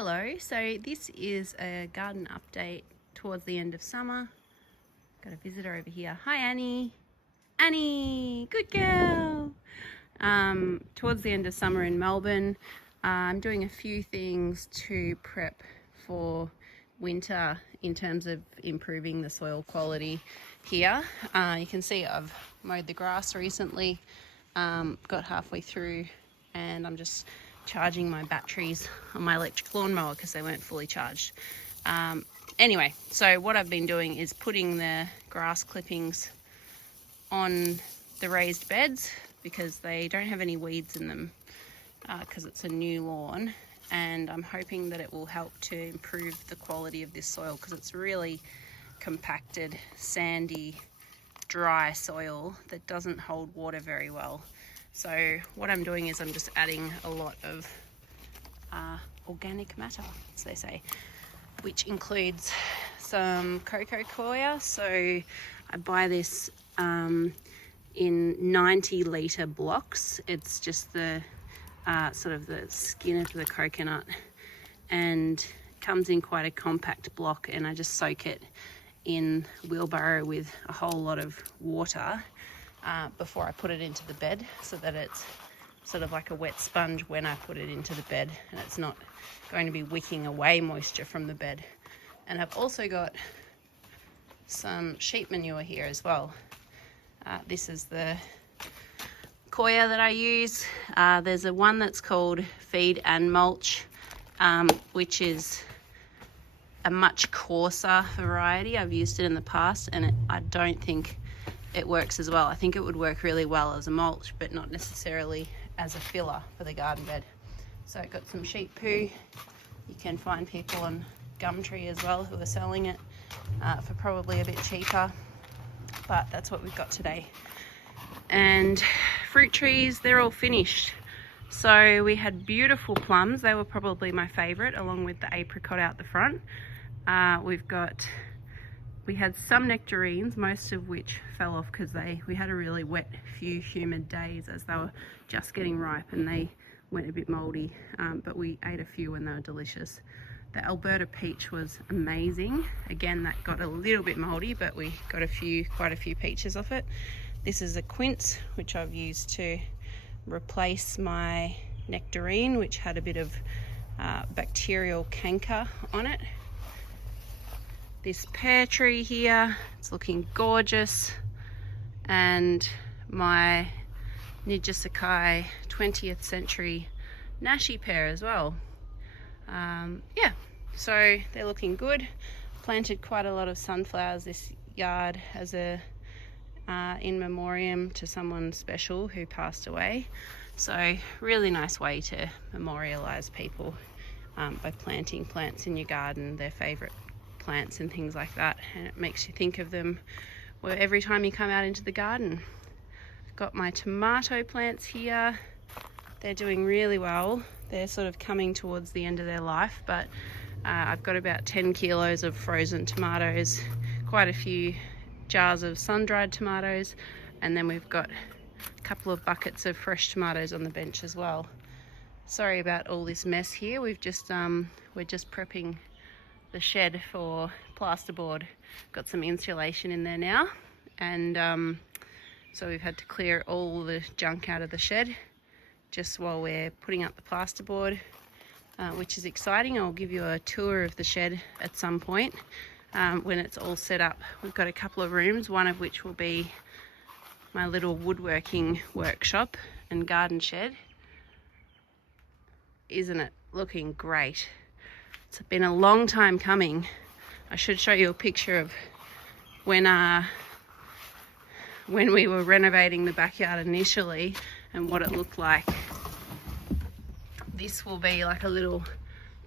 Hello, so this is a garden update towards the end of summer. Got a visitor over here. Hi Annie. Annie, good girl. Towards the end of summer in Melbourne, I'm doing a few things to prep for winter in terms of improving the soil quality here. You can see I've mowed the grass recently, got halfway through, and I'm just charging my batteries on my electric lawnmower because they weren't fully charged. Anyway, so what I've been doing is putting the grass clippings on the raised beds because they don't have any weeds in them because it's a new lawn, and I'm hoping that it will help to improve the quality of this soil because it's really compacted, sandy, dry soil that doesn't hold water very well. So what I'm doing is I'm just adding a lot of organic matter, as they say, which includes some cocoa coir. So I buy this in 90 litre blocks. It's just the sort of the skin of the coconut, and comes in quite a compact block, and I just soak it in wheelbarrow with a whole lot of water before I put it into the bed, so that it's sort of like a wet sponge when I put it into the bed, and it's not going to be wicking away moisture from the bed. And I've also got some sheep manure here as well. This is the coir that I use. There's a one that's called Feed and Mulch, which is a much coarser variety. I've used it in the past, and I don't think it works as well. I think it would work really well as a mulch, but not necessarily as a filler for the garden bed. So I've got some sheep poo. You can find people on Gumtree as well who are selling it for probably a bit cheaper, but that's what we've got today. And fruit trees, they're all finished. So we had beautiful plums. They were probably my favorite, along with the apricot out the front. We had some nectarines, most of which fell off because we had a really wet few humid days as they were just getting ripe, and they went a bit moldy, but we ate a few and they were delicious. The Alberta peach was amazing. Again, that got a little bit moldy, but we got quite a few peaches off it. This is a quince, which I've used to replace my nectarine, which had a bit of bacterial canker on it. This pear tree here, it's looking gorgeous, and my Nijisakai 20th century Nashi pear as well. Yeah, so they're looking good. Planted quite a lot of sunflowers this yard as a in memoriam to someone special who passed away. So really nice way to memorialize people by planting plants in your garden, their favorite plants and things like that, and it makes you think of them every time you come out into the garden. I've got my tomato plants here. They're doing really well. They're sort of coming towards the end of their life, but I've got about 10 kilos of frozen tomatoes, quite a few jars of sun-dried tomatoes, and then we've got a couple of buckets of fresh tomatoes on the bench as well. Sorry about all this mess here. We're just prepping the shed for plasterboard. Got some insulation in there now, and so we've had to clear all the junk out of the shed just while we're putting up the plasterboard, which is exciting. I'll give you a tour of the shed at some point when it's all set up. We've got a couple of rooms, one of which will be my little woodworking workshop and garden shed. Isn't it looking great? It's been a long time coming. I should show you a picture of when we were renovating the backyard initially and what it looked like. This will be like a little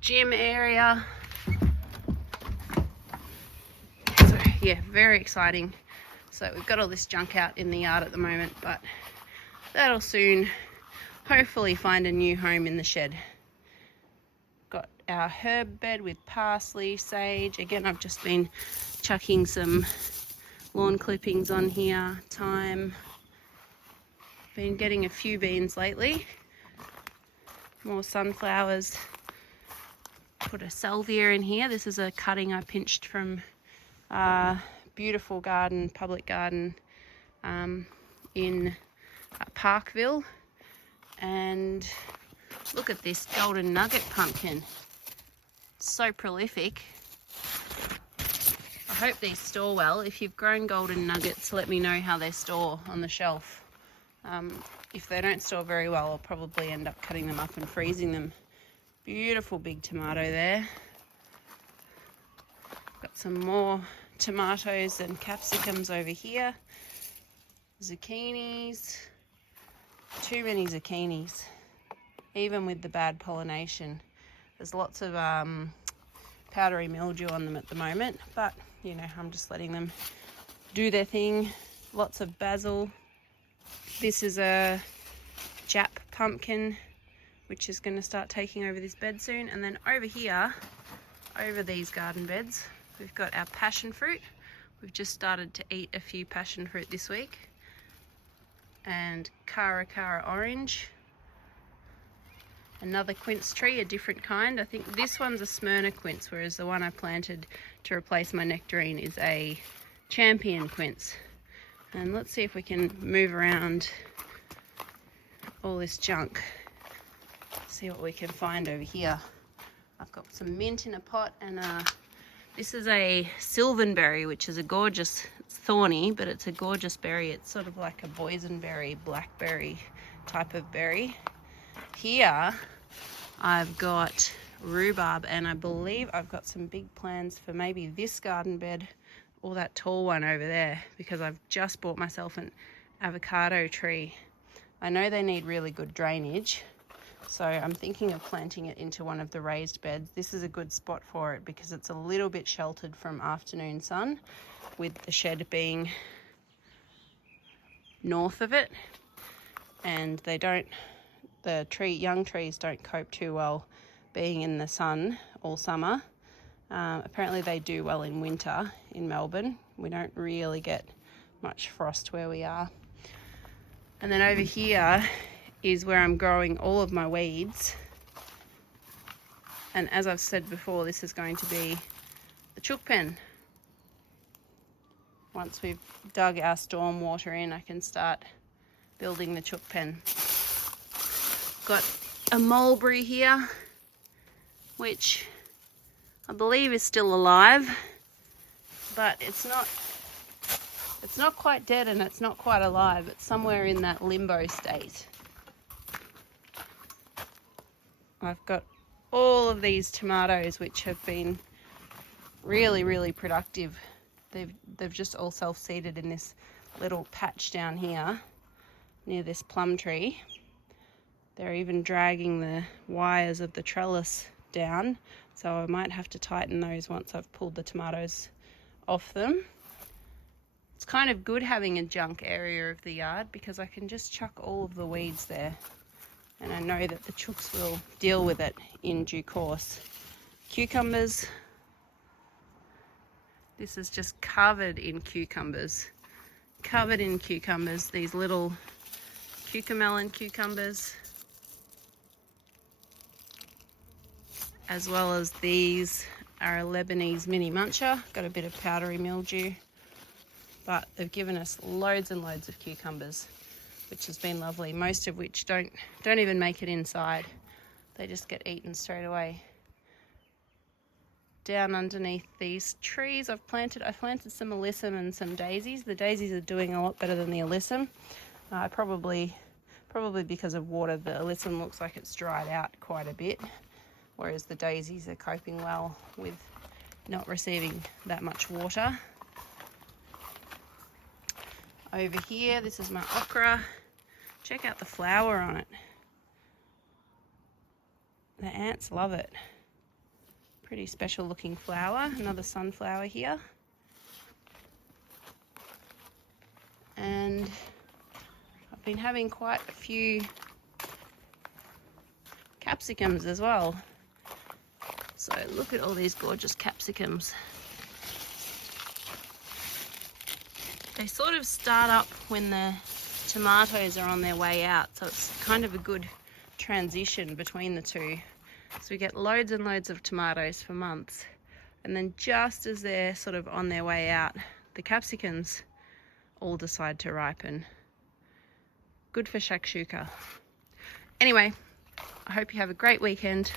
gym area. So yeah, very exciting. So we've got all this junk out in the yard at the moment, but that'll soon hopefully find a new home in the shed. Got our herb bed with parsley, sage. Again, I've just been chucking some lawn clippings on here, thyme. Been getting a few beans lately. More sunflowers. Put a salvia in here. This is a cutting I pinched from beautiful garden, public garden in Parkville. And look at this golden nugget pumpkin. It's so prolific. I hope these store well. If you've grown golden nuggets, let me know how they store on the shelf. If they don't store very well, I'll probably end up cutting them up and freezing them. Beautiful big tomato there. Got some more tomatoes and capsicums over here. Zucchinis. Too many zucchinis, even with the bad pollination. There's lots of powdery mildew on them at the moment, but you know, I'm just letting them do their thing. Lots of basil. This is a Jap pumpkin, which is going to start taking over this bed soon. And then over here, over these garden beds, we've got our passion fruit. We've just started to eat a few passion fruit this week. And Cara orange. Another quince tree, a different kind. I think this one's a Smyrna quince, whereas the one I planted to replace my nectarine is a champion quince. And let's see if we can move around all this junk. See what we can find over here. I've got some mint in a pot, and this is a sylvanberry, which is a gorgeous, it's thorny, but it's a gorgeous berry. It's sort of like a boysenberry, blackberry type of berry. Here I've got rhubarb, and I believe I've got some big plans for maybe this garden bed or that tall one over there, because I've just bought myself an avocado tree. I know they need really good drainage, so I'm thinking of planting it into one of the raised beds. This is a good spot for it because it's a little bit sheltered from afternoon sun, with the shed being north of it, and the young trees don't cope too well being in the sun all summer. Apparently they do well in winter in Melbourne. We don't really get much frost where we are. And then over here is where I'm growing all of my weeds. And as I've said before, this is going to be the chook pen. Once we've dug our storm water in, I can start building the chook pen. Got a mulberry here, which I believe is still alive, but it's not quite dead and it's not quite alive. It's somewhere in that limbo state. I've got all of these tomatoes which have been really, really productive. They've just all self-seeded in this little patch down here near this plum tree. They're even dragging the wires of the trellis down, so I might have to tighten those once I've pulled the tomatoes off them. It's kind of good having a junk area of the yard because I can just chuck all of the weeds there, and I know that the chooks will deal with it in due course. Cucumbers. This is just covered in cucumbers. Covered in cucumbers. These little cucamelon cucumbers. As well as these are a Lebanese mini muncher. Got a bit of powdery mildew, but they've given us loads and loads of cucumbers, which has been lovely. Most of which don't even make it inside. They just get eaten straight away. Down underneath these trees I planted some alyssum and some daisies. The daisies are doing a lot better than the alyssum. Probably because of water. The alyssum looks like it's dried out quite a bit, whereas the daisies are coping well with not receiving that much water. Over here, this is my okra. Check out the flower on it. The ants love it. Pretty special looking flower. Another sunflower here. And I've been having quite a few capsicums as well. So look at all these gorgeous capsicums. They sort of start up when the tomatoes are on their way out, so it's kind of a good transition between the two. So we get loads and loads of tomatoes for months. And then just as they're sort of on their way out, the capsicums all decide to ripen. Good for shakshuka. Anyway, I hope you have a great weekend.